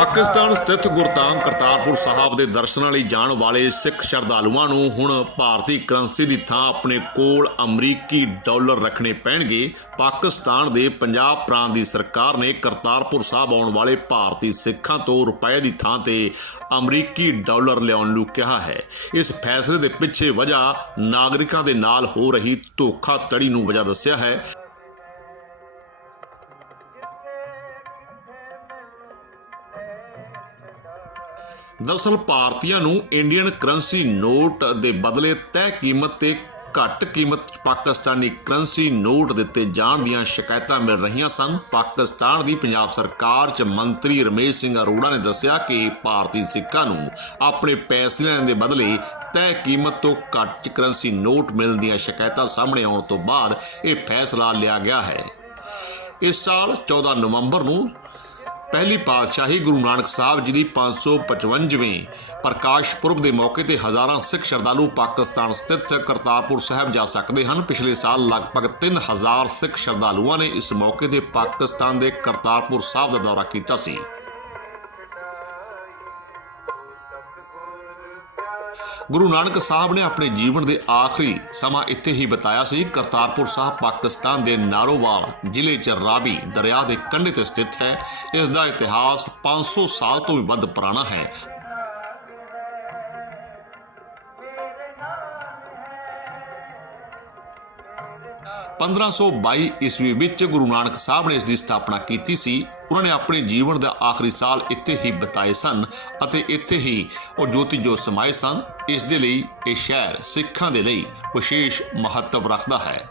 ਪਾਕਿਸਤਾਨ ਸਥਿਤ ਗੁਰਤਾਮ ਕਰਤਾਰਪੁਰ ਸਾਹਿਬ ਦੇ ਦਰਸ਼ਨਾਂ ਲਈ ਜਾਣ ਵਾਲੇ ਸਿੱਖ ਸ਼ਰਧਾਲੂਆਂ ਨੂੰ ਹੁਣ ਭਾਰਤੀ ਕਰੰਸੀ ਦੀ ਥਾਂ ਆਪਣੇ ਕੋਲ ਅਮਰੀਕੀ ਡਾਲਰ ਰੱਖਣੇ ਪੈਣਗੇ। ਪਾਕਿਸਤਾਨ ਦੇ ਪੰਜਾਬ ਪ੍ਰਾਂਤ ਦੀ ਸਰਕਾਰ ਨੇ ਕਰਤਾਰਪੁਰ ਸਾਹਿਬ ਆਉਣ ਵਾਲੇ ਭਾਰਤੀ ਸਿੱਖਾਂ ਤੋਂ ਰੁਪਏ ਦੀ ਥਾਂ ਤੇ ਅਮਰੀਕੀ ਡਾਲਰ ਲਿਆਉਣ ਨੂੰ ਕਿਹਾ ਹੈ। ਇਸ ਫੈਸਲੇ ਦੇ ਪਿੱਛੇ ਵਜ੍ਹਾ ਨਾਗਰਿਕਾਂ ਦੇ ਨਾਲ ਹੋ ਰਹੀ ਧੋਖਾਧੜੀ ਨੂੰ ਵਜ੍ਹਾ ਦੱਸਿਆ ਹੈ। ਦਰਅਸਲ ਭਾਰਤੀਆਂ ਨੂੰ ਇੰਡੀਅਨ ਕਰੰਸੀ ਨੋਟ ਦੇ ਬਦਲੇ ਤੈਅ ਕੀਮਤ ਤੇ ਘੱਟ ਕੀਮਤ ਪਾਕਿਸਤਾਨੀ ਕਰੰਸੀ ਨੋਟ ਦਿੱਤੇ ਜਾਣ ਦੀਆਂ ਸ਼ਿਕਾਇਤਾਂ ਮਿਲ ਰਹੀਆਂ ਸਨ। ਪਾਕਿਸਤਾਨ ਦੀ ਪੰਜਾਬ ਸਰਕਾਰ 'ਚ ਮੰਤਰੀ ਰਮੇਸ਼ ਸਿੰਘ ਅਰੋੜਾ ਨੇ ਦੱਸਿਆ ਕਿ ਭਾਰਤੀ ਸਿੱਖਾਂ ਨੂੰ ਆਪਣੇ ਪੈਸੇ ਲੈਣ ਦੇ ਬਦਲੇ ਤੈਅ ਕੀਮਤ ਤੋਂ ਘੱਟ ਕਰੰਸੀ ਨੋਟ ਮਿਲਣ ਦੀਆਂ ਸ਼ਿਕਾਇਤਾਂ ਸਾਹਮਣੇ ਆਉਣ ਤੋਂ ਬਾਅਦ ਇਹ ਫੈਸਲਾ ਲਿਆ ਗਿਆ ਹੈ। ਇਸ ਸਾਲ 14 ਨਵੰਬਰ ਨੂੰ ਪਹਿਲੀ ਪਾਤਸ਼ਾਹੀ ਗੁਰੂ ਨਾਨਕ ਸਾਹਿਬ ਜੀ ਦੀ 555ਵੀਂ ਪ੍ਰਕਾਸ਼ ਪੁਰਬ ਦੇ ਮੌਕੇ ਤੇ ਹਜ਼ਾਰਾਂ ਸਿੱਖ ਸ਼ਰਧਾਲੂ ਪਾਕਿਸਤਾਨ ਸਥਿਤ ਕਰਤਾਰਪੁਰ ਸਾਹਿਬ ਜਾ ਸਕਦੇ ਹਨ। ਪਿਛਲੇ ਸਾਲ ਲਗਭਗ 3000 ਸਿੱਖ ਸ਼ਰਧਾਲੂਆਂ ਨੇ ਇਸ ਮੌਕੇ ਤੇ ਪਾਕਿਸਤਾਨ ਦੇ ਕਰਤਾਰਪੁਰ ਸਾਹਿਬ ਦਾ ਦੌਰਾ ਕੀਤਾ ਸੀ। ਗੁਰੂ ਨਾਨਕ ਸਾਹਿਬ ਨੇ ਆਪਣੇ ਜੀਵਨ ਦੇ ਆਖਰੀ ਸਮਾਂ ਇੱਥੇ ਹੀ ਬਿਤਾਇਆ ਸੀ। ਕਰਤਾਰਪੁਰ ਸਾਹਿਬ, ਪਾਕਿਸਤਾਨ ਦੇ ਨਾਰੋਵਾਲ ਜ਼ਿਲ੍ਹੇ ਚ ਰਾਵੀ ਦਰਿਆ ਦੇ ਕੰਢੇ ਤੇ ਸਥਿਤ ਹੈ। ਇਸ ਦਾ ਇਤਿਹਾਸ 500 ਸਾਲ ਤੋਂ ਵੀ ਵੱਧ ਪੁਰਾਣਾ ਹੈ। 1522 ਈਸਵੀ ਵਿੱਚ ਗੁਰੂ ਨਾਨਕ ਸਾਹਿਬ ਨੇ ਇਸ ਦੀ ਸਥਾਪਨਾ ਕੀਤੀ ਸੀ। ਉਹਨਾਂ ਨੇ ਆਪਣੇ ਜੀਵਨ ਦਾ ਆਖਰੀ ਸਾਲ ਇੱਥੇ ਹੀ ਬਿਤਾਏ ਸਨ ਅਤੇ ਇੱਥੇ ਹੀ ਉਹ ਜੋਤੀ ਜੋਤ ਸਮਾਏ ਸਨ। ਇਸ ਦੇ ਲਈ ਇਹ ਸ਼ਹਿਰ ਸਿੱਖਾਂ ਦੇ ਲਈ ਵਿਸ਼ੇਸ਼ ਮਹੱਤਵ ਰੱਖਦਾ ਹੈ।